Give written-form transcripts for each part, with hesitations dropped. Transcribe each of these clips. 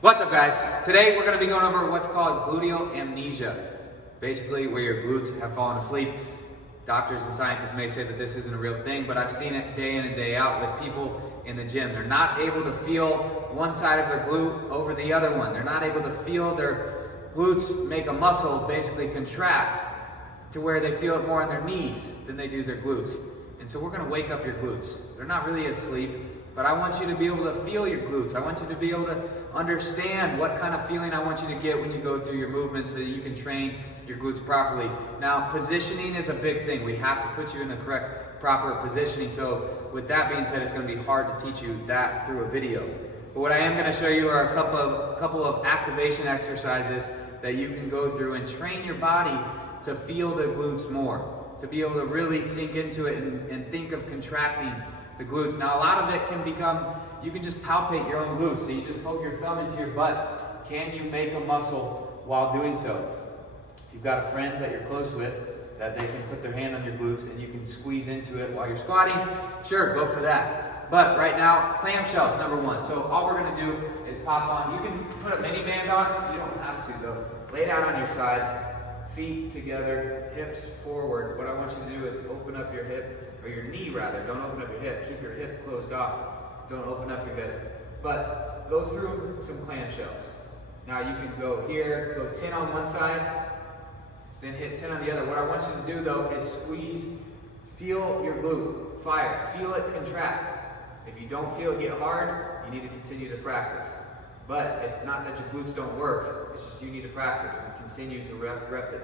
What's up, guys? Today we're going to be going over what's called gluteal amnesia. Basically where your glutes have fallen asleep. Doctors and scientists may say that this isn't a real thing, but I've seen it day in and day out with people in the gym. They're not able to feel one side of their glute over the other one. They're not able to feel their glutes make a muscle basically contract to where they feel it more in their knees than they do their glutes. And so we're going to wake up your glutes. They're not really asleep, but I want you to be able to feel your glutes. I want you to be able to understand what kind of feeling I want you to get when you go through your movements so that you can train your glutes properly. Now, positioning is a big thing. We have to put you in the correct, proper positioning. So with that being said, it's going to be hard to teach you that through a video. But what I am going to show you are a couple of activation exercises that you can go through and train your body to feel the glutes more, to be able to really sink into it and think of contracting the glutes. Now, a lot of it can become, you can just palpate your own glutes. So you just poke your thumb into your butt. Can you make a muscle while doing so? If you've got a friend that you're close with, that they can put their hand on your glutes and you can squeeze into it while you're squatting, sure, go for that. But right now, clamshells, number one. So all we're gonna do is pop on. You can put a mini band on, you don't have to though. Lay down on your side, feet together, hips forward. What I want you to do is open up your hip, or your knee rather. Don't open up your hip. Keep your hip closed off. Don't open up your hip. But go through some clamshells. Now you can go here, go 10 on one side, then hit 10 on the other. What I want you to do though is squeeze, feel your glute, fire, feel it contract. If you don't feel it get hard, you need to continue to practice. But it's not that your glutes don't work, it's just you need to practice and continue to rep it.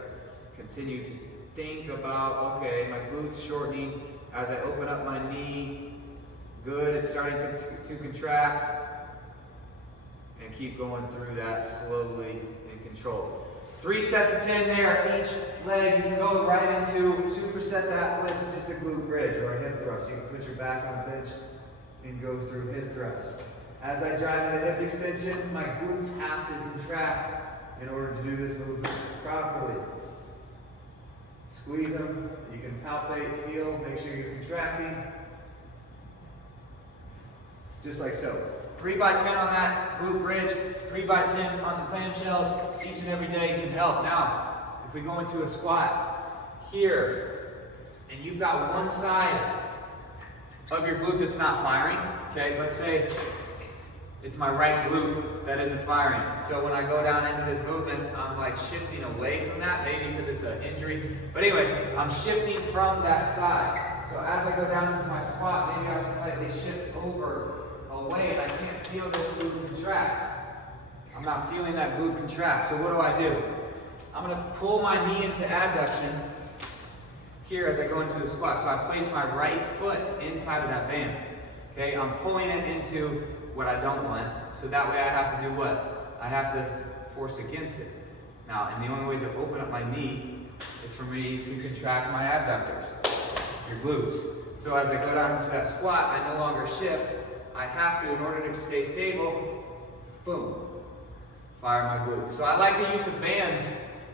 Continue to think about, okay, my glutes shortening as I open up my knee. Good, it's starting to contract. And keep going through that slowly in control. 3 sets of 10 there. Each leg you can go right into, superset that with just a glute bridge or a hip thrust. You can put your back on a bench and go through hip thrusts. As I drive into hip extension, my glutes have to contract in order to do this movement properly. Squeeze them, you can palpate, feel, make sure you're contracting. Just like so. 3 by 10 on that glute bridge, 3 by 10 on the clamshells, each and every day can help. Now, if we go into a squat here, and you've got one side of your glute that's not firing, okay, let's say it's my right glute that isn't firing. So when I go down into this movement, I'm like shifting away from that, maybe because it's an injury. But anyway, I'm shifting from that side. So as I go down into my squat, maybe I slightly shift over away and I can't feel this glute contract. I'm not feeling that glute contract. So what do? I'm gonna pull my knee into abduction here as I go into the squat. So I place my right foot inside of that band. Okay, I'm pulling it into what I don't want, so that way I have to do what? I have to force against it. Now, and the only way to open up my knee is for me to contract my abductors, your glutes. So as I go down into that squat, I no longer shift. I have to, in order to stay stable, boom, fire my glute. So I like the use of bands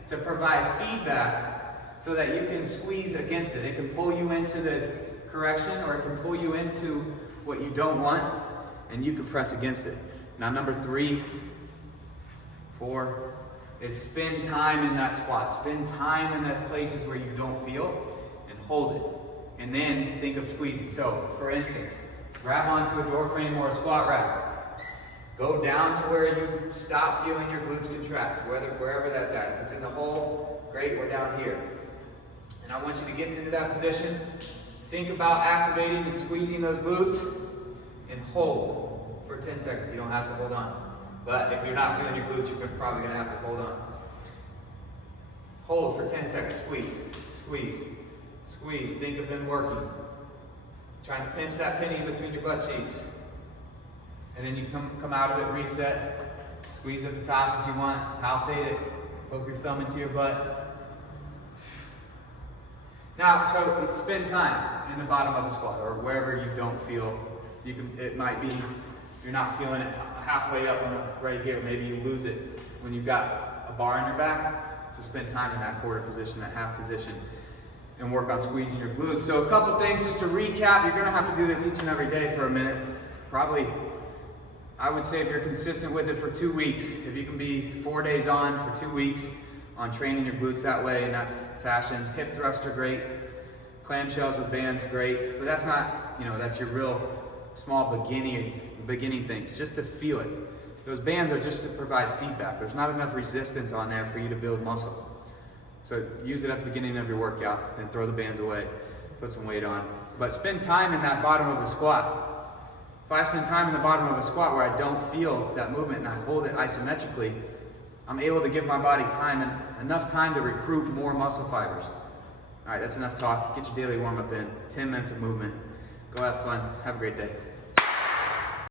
to provide feedback so that you can squeeze against it. It can pull you into the correction or it can pull you into what you don't want, and you can press against it. Now, number 3, 4 is spend time in that squat. Spend time in those places where you don't feel and hold it. And then think of squeezing. So, for instance, grab onto a door frame or a squat rack. Go down to where you stop feeling your glutes contract, wherever that's at. If it's in the hole, great, we're down here. And I want you to get into that position. Think about activating and squeezing those glutes and hold for 10 seconds. You don't have to hold on. But if you're not feeling your glutes, you're probably going to have to hold on. Hold for 10 seconds. Squeeze, squeeze, squeeze. Think of them working. Trying to pinch that penny in between your butt cheeks. And then you come out of it, reset. Squeeze at the top if you want. Palpate it. Poke your thumb into your butt. Now, so spend time in the bottom of a squat or wherever you don't feel. It might be you're not feeling it halfway up on the right here. Maybe you lose it when you've got a bar on your back. So spend time in that quarter position, that half position, and work on squeezing your glutes. So a couple things just to recap. You're gonna have to do this each and every day for a minute. Probably I would say if you're consistent with it for 2 weeks, if you can be 4 days on for 2 weeks on training your glutes that way, in that fashion, hip thrusts are great, clamshells with bands great, but that's not, that's your real small beginning things, just to feel it. Those bands are just to provide feedback. There's not enough resistance on there for you to build muscle. So use it at the beginning of your workout, then throw the bands away, put some weight on. But spend time in that bottom of the squat. If I spend time in the bottom of a squat where I don't feel that movement and I hold it isometrically, I'm able to give my body time and enough time to recruit more muscle fibers. All right, that's enough talk. Get your daily warm-up in. 10 minutes of movement. Go have fun. Have a great day.